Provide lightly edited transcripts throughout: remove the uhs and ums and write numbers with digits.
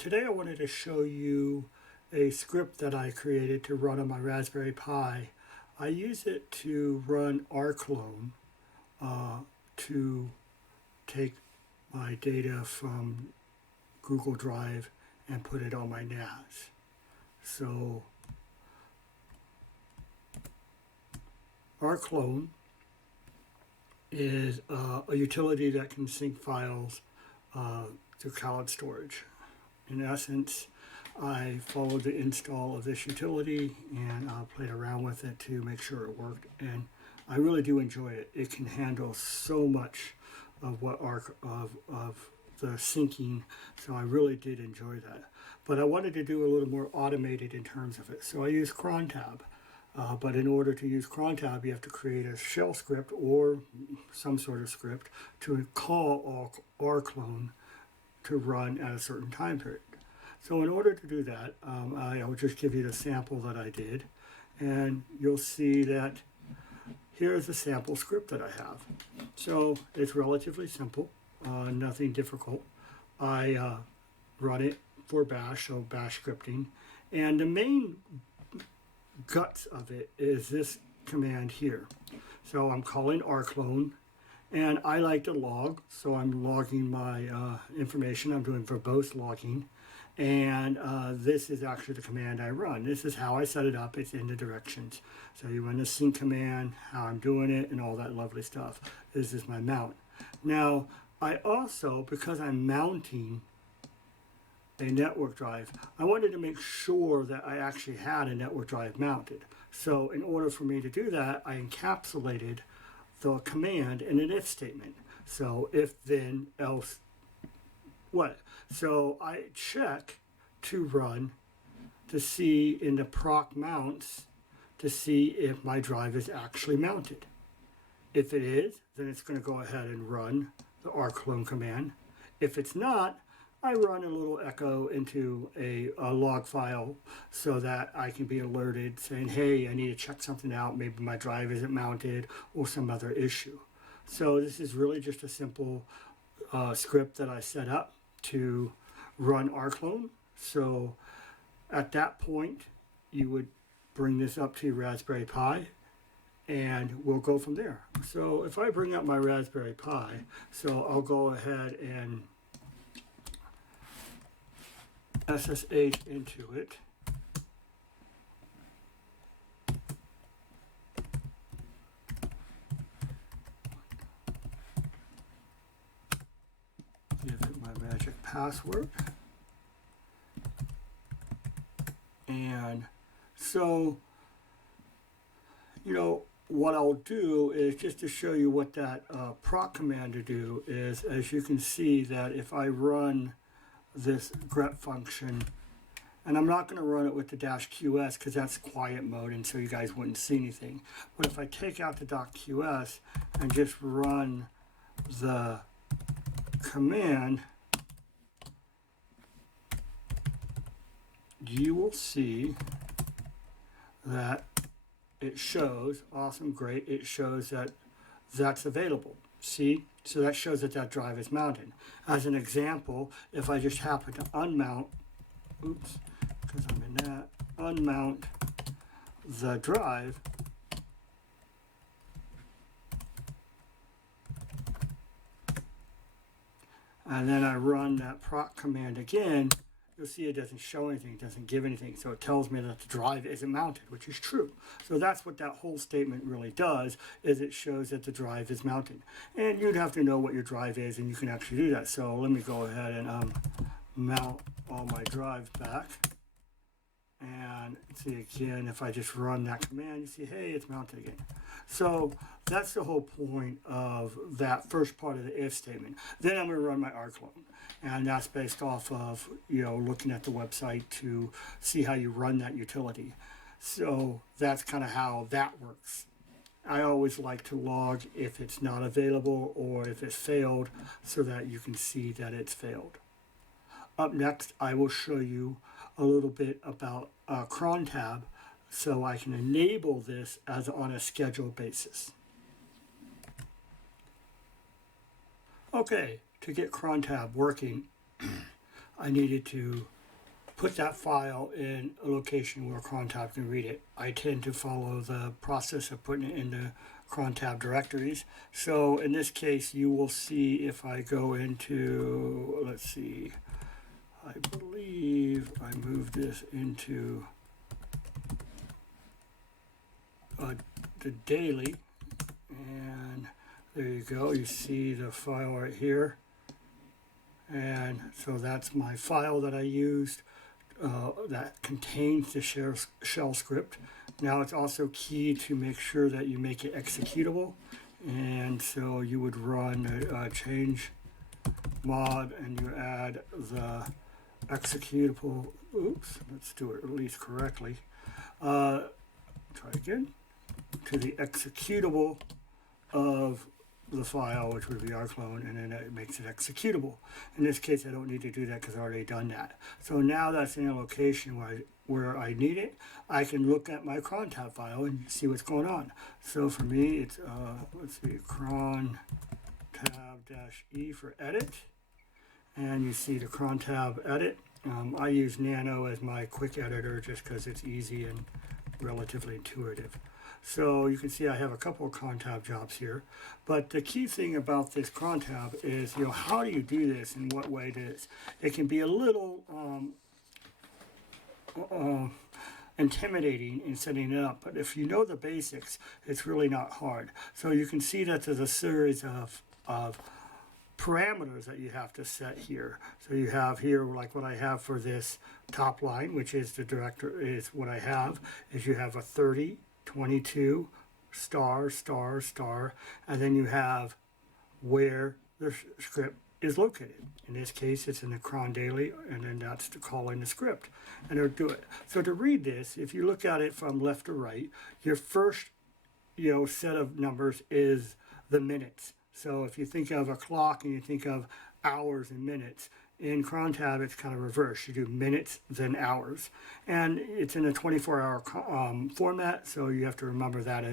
Today I wanted to show you a script that I created to run on my Raspberry Pi. I use it to run Rclone to take my data from Google Drive and put it on my NAS. So Rclone is a utility that can sync files to cloud storage. In essence, I followed the install of this utility and played around with it to make sure it worked, and I really do enjoy it. It can handle so much of what of the syncing, so I really did enjoy that. But I wanted to do a little more automated in terms of it, so I use Crontab. But in order to use Crontab, you have to create a shell script or some sort of script to call Rclone to run at a certain time period. So in order to do that, I'll just give you the sample that I did, and you'll see that here's the sample script that I have. So it's relatively simple, nothing difficult. I run it for bash, so bash scripting, and the main guts of it is this command here. So I'm calling Rclone, and I like to log, so I'm logging my information. I'm doing verbose logging, and this is actually the command I run. This is how I set it up. It's in the directions. So you run the sync command, how I'm doing it, and all that lovely stuff. This is my mount. Now, I also, because I'm mounting a network drive, I wanted to make sure that I actually had a network drive mounted. So in order for me to do that, I encapsulated the command in an if statement. So if then else what? So I check to run to see in the proc mounts to see if my drive is actually mounted. If it is, then it's going to go ahead and run the Rclone command. If it's not, I run a little echo into a log file so that I can be alerted saying, hey, I need to check something out. Maybe my drive isn't mounted or some other issue. So this is really just a simple script that I set up to run Rclone. So at that point, you would bring this up to your Raspberry Pi, and we'll go from there. So if I bring up my Raspberry Pi, so I'll go ahead and SSH into it. Give it my magic password. And so, what I'll do is just to show you what that proc command to do is, as you can see that if I run this grep function, and I'm not going to run it with the -qs because that's quiet mode and so you guys wouldn't see anything. But if I take out the .qs and just run the command, you will see that it shows, awesome, great, it shows that that's available. See? So that shows that that drive is mounted. As an example, if I just happen to unmount, oops, because I'm in that, unmount the drive, and then I run that proc command again, you'll see it doesn't show anything, it doesn't give anything, so it tells me that the drive isn't mounted, which is true. So that's what that whole statement really does, is it shows that the drive is mounted. And you'd have to know what your drive is, and you can actually do that. So let me go ahead and mount all my drives back. And see again, if I just run that command, you see, hey, it's mounted again. So that's the whole point of that first part of the if statement. Then I'm going to run my Rclone, and that's based off of looking at the website to see how you run that utility. So that's kind of how that works. I always like to log if it's not available or if it failed, so that you can see that it's failed. Up next, I will show you a little bit about Crontab so I can enable this as on a scheduled basis. Okay, to get Crontab working, I needed to put that file in a location where Crontab can read it. I tend to follow the process of putting it into Crontab directories. So in this case, you will see if I go into, let's see, I believe I moved this into the daily, and there you go. You see the file right here. And so that's my file that I used that contains the shell script. Now it's also key to make sure that you make it executable. And so you would run a change mod and you add the executable, oops, let's do it at least correctly. Try again. To the executable of the file, which would be Rclone, and then it makes it executable. In this case, I don't need to do that because I've already done that. So now that's in a location where I need it. I can look at my Crontab file and see what's going on. So for me, it's, let's see, Crontab-E for edit. And you see the Crontab edit. I use Nano as my quick editor just because it's easy and relatively intuitive. So you can see I have a couple of Crontab jobs here, but the key thing about this Crontab is, how do you do this and what way it is? It can be a little intimidating in setting it up, but if you know the basics, it's really not hard. So you can see that there's a series of parameters that you have to set here. So you have here, like what I have for this top line, which is the director, is what I have, is you have a 30, 22, star, star, star, and then you have where the script is located. In this case, it's in the cron daily, and then that's to call in the script, and it'll do it. So to read this, if you look at it from left to right, your first set of numbers is the minutes. So if you think of a clock and you think of hours and minutes, in Crontab it's kind of reversed. You do minutes, then hours. And it's in a 24-hour format, so you have to remember that.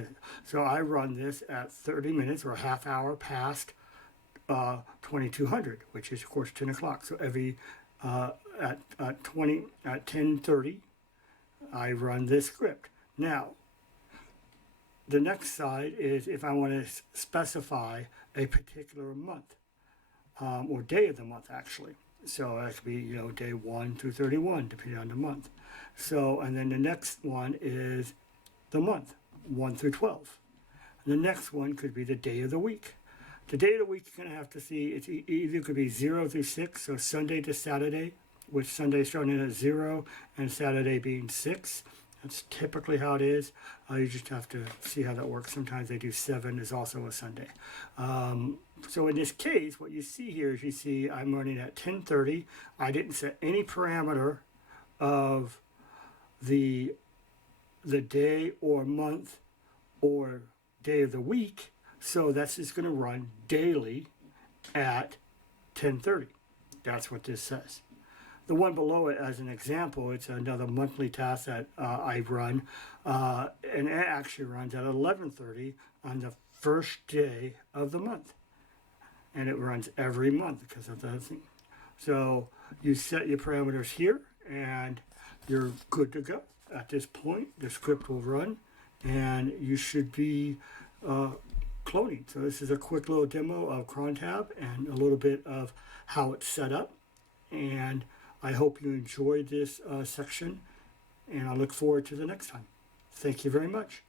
So I run this at 30 minutes or a half hour past 2200, which is of course 10 o'clock. So every at 10:30, I run this script. Now, the next side is if I want to specify a particular month or day of the month, actually. So that could be, day 1 through 31, depending on the month. So, and then the next one is the month, 1 through 12. And the next one could be the day of the week. The day of the week, you're going to have to see, it's either could be 0 through 6, so Sunday to Saturday, with Sunday starting at 0 and Saturday being 6. That's typically how it is. You just have to see how that works. Sometimes they do 7 is also a Sunday. So in this case, what you see here is you see I'm running at 10:30. I didn't set any parameter of the day or month or day of the week. So that's just going to run daily at 10:30. That's what this says. The one below it, as an example, it's another monthly task that I run, and it actually runs at 11:30 on the first day of the month. And it runs every month because of that thing. So you set your parameters here, and you're good to go. At this point, the script will run, and you should be cloning. So this is a quick little demo of Crontab and a little bit of how it's set up. And I hope you enjoyed this section, and I look forward to the next time. Thank you very much.